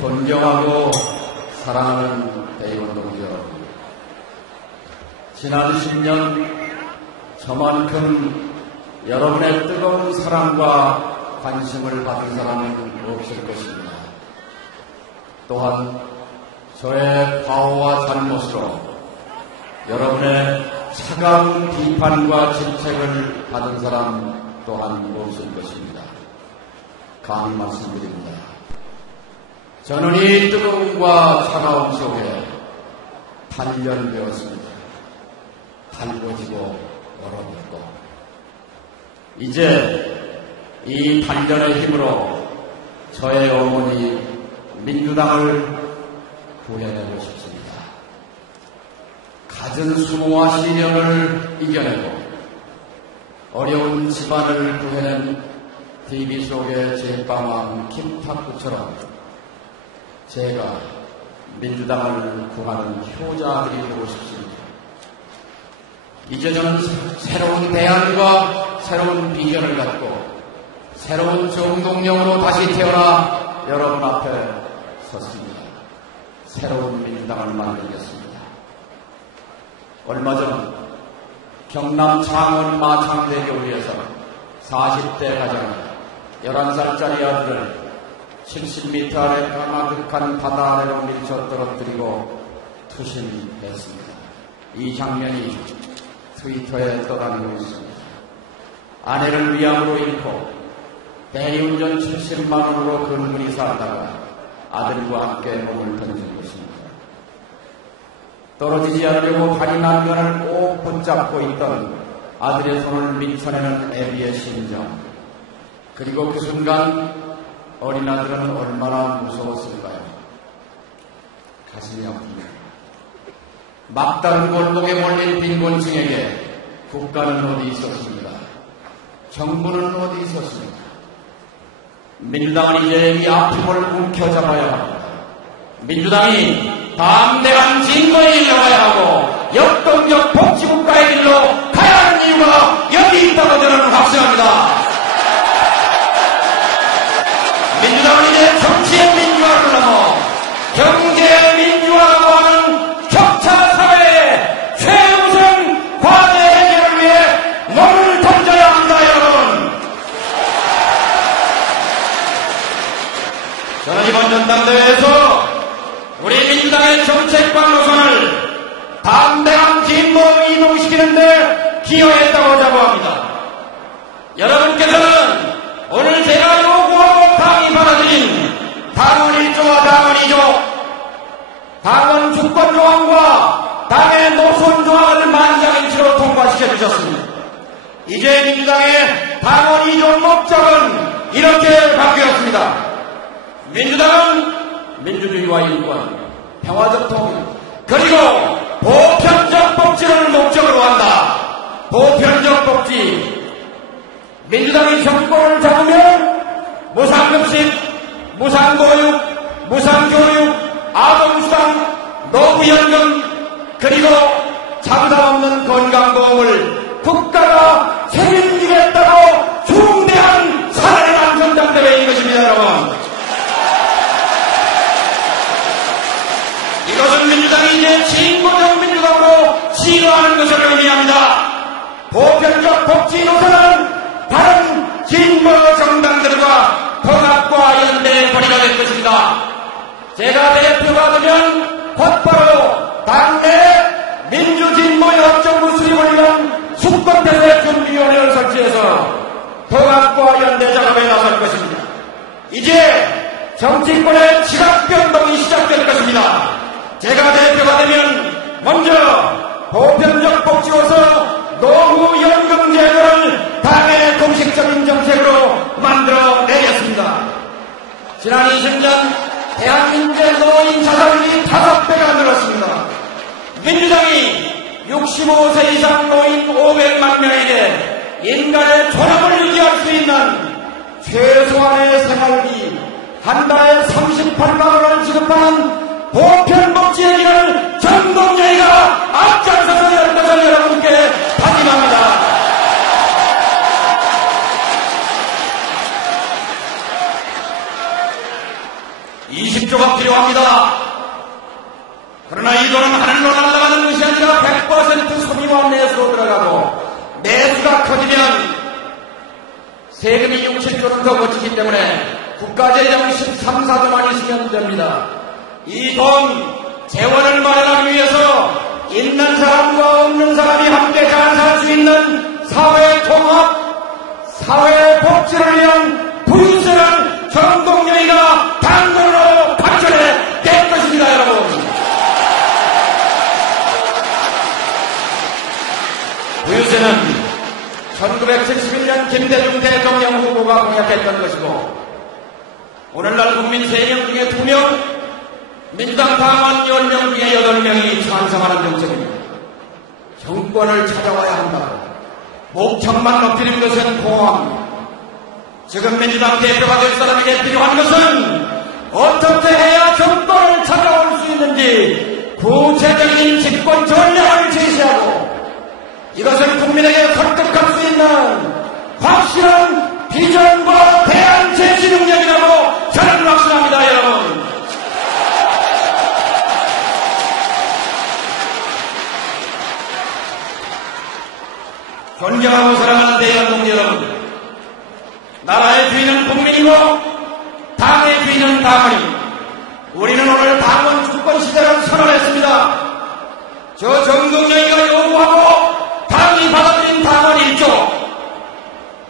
존경하고 사랑하는 대의원 동지 여러분, 지난 10년 저만큼 여러분의 뜨거운 사랑과 관심을 받은 사람은 없을 것입니다. 또한 저의 과오와 잘못으로 여러분의 차가운 비판과 질책을 받은 사람 또한 없을 것입니다. 감히 말씀드립니다. 저는 이 뜨거움과 차가움 속에 단련되었습니다. 달궈지고 얼어붙고 이제 이 단련의 힘으로 저의 어머니 민주당을 구해내고 싶습니다. 갖은 수모와 시련을 이겨내고 어려운 집안을 구해낸 TV 속의 제빵왕 김탁구처럼 제가 민주당을 구하는 효자들이 되고 싶습니다. 이제 저는 새로운 대안과 새로운 비전을 갖고 새로운 정동력으로 다시 태어나 여러분 앞에 섰습니다. 새로운 민주당을 만들겠습니다. 얼마 전 경남 창원 마창대교에서 40대 가장 11살짜리 아들을 70m 아래 까마득한 바다 아래로 밀쳐 떨어뜨리고 투신했습니다. 이 장면이 트위터에 떠다니고 있습니다. 아내를 위암으로 잃고 대리운전 70만 원으로 근무리 살다가 아들과 함께 몸을 던진 것입니다. 떨어지지 않으려고 다리 난간을 꼭 붙잡고 있던 아들의 손을 밀쳐내는 애비의 심정, 그리고 그 순간 어린 아들은 얼마나 무서웠을까요? 가슴이 아픕니다. 막다른 골목에 몰린 빈곤층에게 국가는 어디 있었습니까? 정부는 어디 있었습니까? 민주당은 이제 이 아픔을 움켜잡아야 합니다. 민주당이 담대한 진보의 길로 가야 하고 역동적 복지국가의 길로 가야 하는 이유가 여기 있다고 저는 확신합니다. 민주당은 이제 정치의 민주화를 넘어 경제의 민주화라고 하는 격차 사회의 최우선 과제 해결을 위해 몸을 던져야 합니다, 여러분. 저는 이번 전당대회에서 우리 민주당의 정책과 노선을 담대한 진보에 이동시키는데 기여했다고 자부합니다. 여러분께서는 오늘 제가 요구하고 당이 받아들인 당원 1조와 당원 2조, 당원 주권 조항과 당의 노선 조항을 만장일치로 통과시켜 주셨습니다. 이제 민주당의 당원 2조 목적은 이렇게 바뀌었습니다. 민주당은 민주주의와 인권, 평화적 통일, 그리고 보편적 복지를 목적으로 한다. 보편적 복지. 민주당이 정권을 잡으면 무상급식, 무상보육, 무상교육, 아동수당, 노부연금, 그리고 자부담 없는 건강보험을 국가가 책임지겠다고 중대한 사례를 한 전당대회인 것입니다, 여러분. 이것은 민주당이 이제 진보적 민주당으로 진화하는 것을 의미합니다. 보편적 복지 노선은 다른 진보 정당들과 통합과 연대의 거리가 될 것입니다. 제가 대표가 되면 곧바로 당내 민주진보협정부 수립을 위한 수권대책준비위원회를 설치해서 통합과 연대 작업에 나설 것입니다. 이제 정치권의 지각변동이 시작될 것입니다. 제가 대표가 되면 먼저 보편적 복지로서 노후연금 제도를 당의 공식적인 정책으로 만들어내겠습니다. 지난 20년 대한민국의 노인 자살률이 5배가 늘었습니다. 민주당이 65세 이상 노인 500만 명에게 인간의 존엄을 유지할 수 있는 최소한의 생활비 한 달에 38만 원을 지급하는 보편복지의 길을 정동영이가 앞장서서 열 것을 여러분께 다짐합니다. 20조가 필요합니다. 그러나 이 돈은 하늘로 날아가는 것이 아니라 100% 소비와 내수로 들어가고 내수가 커지면 세금이 6, 7조는 더 거치기 때문에 국가재정 13, 14조만 있으면 됩니다. 이 돈 재원을 마련하기 위해서 있는 사람과 없는 사람이 함께 잘 살 수 있는 사회 통합, 사회 복지를 위한 부유세를 전국민이가 당근으로 발전해 낼 것입니다, 여러분. 부유세는 1971년 김대중 대통령 후보가 공약했던 것이고 오늘날 국민 3명 중에 2명, 민주당 당원 10명 중에 8명이 찬성하는 정책입니다. 정권을 찾아와야 한다. 목청만 높이는 것은 공허합니다. 지금 민주당 대표가 될 사람에게 필요한 것은 어떻게 해야 정권을 찾아올 수 있는지 구체적인 집권 전략을 제시하고 이것을 국민에게 설득할 수 있는 확실한 비전과 대안 제시 능력이라고 저는 확신합니다, 여러분. 존경하고 사랑하는 대한민국 여러분, 나라의 주인은 국민이고 당의 주인은 당원입니다. 우리는 오늘 당원 주권 시대를 선언했습니다. 저 정동영이가 요구하고 당이 받아들인 당원 1조,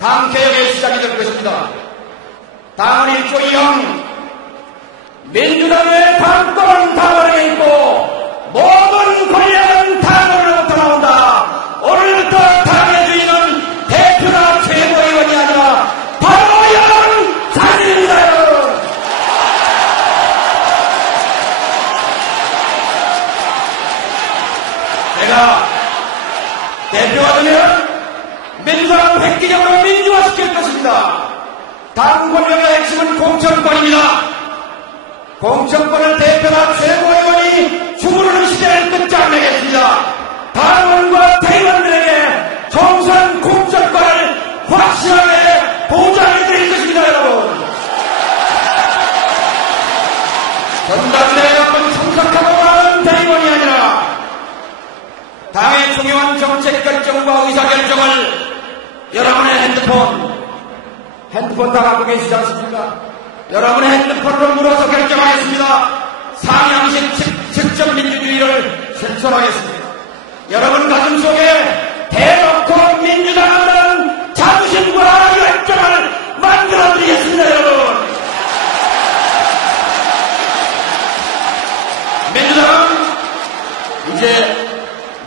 당 개혁의 시작이 될 것입니다. 당원 1조 2항, 민주당의 당권은 당원에게 있고 모든 권력은 당원으로부터 나온다. 오늘부터 당의 주인은 대표나 최고위원이 아니라 바로 여러분 자신입니다, 여러분. 제가 대표가 되면 민주당을 획기적으로 민주화시킬 것입니다. 당 권력의 핵심은 공천권입니다. 공천권을 대표나 최고위원이 주무르는 시대를 끝장내겠습니다. 당원과 대의원들에게 총선 공천권을 확실하게 보장해드릴 것입니다, 여러분. 전당대회에 한번 참석하고 가는 대의원이 아니라 당의 중요한 정책 결정과 의사결정을 여러분의 핸드폰 다 갖고 계시지 않습니까? 여러분의 핸드폰으로 물어서 결정하겠습니다. 상향식 직접 민주주의를 실천하겠습니다. 여러분 가슴속에 대놓고 민주당이라는 자부심과 열정을 만들어드리겠습니다, 여러분. 민주당은 이제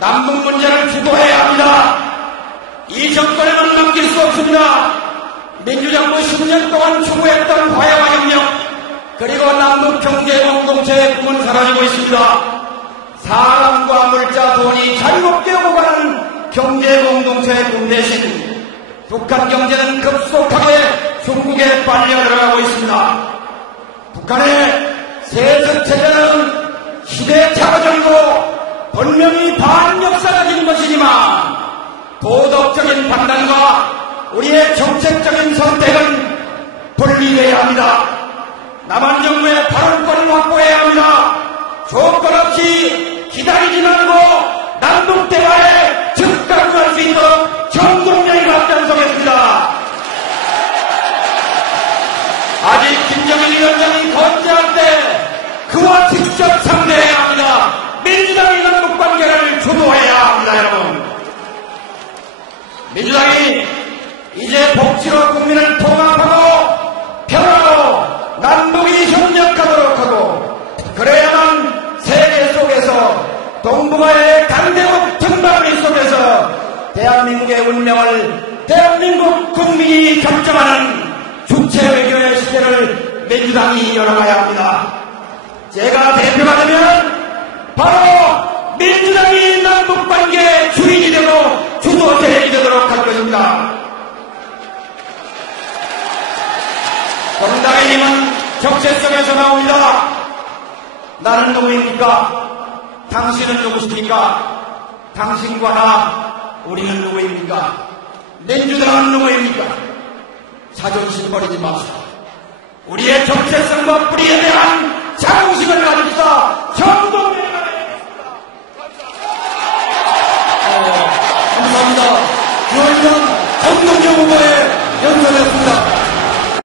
남북 문제를 주도해야 합니다. 이 정권에는 넘길 수 없습니다. 민주정부 10년 동안 추구했던 화해와 협력, 그리고 남북 경제 공동체의 꿈은 사라지고 있습니다. 사람과 물자, 돈이 자유롭게 오가는 경제 공동체의 꿈 대신 북한 경제는 급속하게 중국에 빨려 들어가고 있습니다. 북한의 세습 체제는 시대착오적이고 분명히 반역사적인 것이지만 도덕적인 판단과 우리의 정책적인 선택은 분리돼야 합니다. 남한 정부의 발언권을 확보해야 합니다. 조건 없이 기다리지 말고 남북 대화에 즉각할 수 있도록 정동영이 앞장서겠습니다. 아직 김정일 위원장이 건재할 때 그와 직접 상대해야 합니다. 민주당이 남북 관계를 주도해야 합니다, 여러분. 민주당이 이제 복지로 국민을 통합하고 평화로 남북이 협력하도록 하고 그래야만 세계 속에서 동북아의 강대국 등반리 속에서 대한민국의 운명을 대한민국 국민이 결정하는 주체 외교의 시대를 민주당이 열어가야 합니다. 제가 대표가 되면 바로 민주당이 남북관계 주인이 되고 주도자이 되도록 할 것입니다. 정당의 힘은 정체성에서 나옵니다. 나는 누구입니까? 당신은 누구십니까? 당신과 나, 우리는 누구입니까? 민주당은 누구입니까? 자존심 버리지 맙시다. 우리의 정체성과 뿌리에 대한 자긍심을 가집시다. 경동에 감사합니다. 유원장 정동영 후보의 연설이었습니다.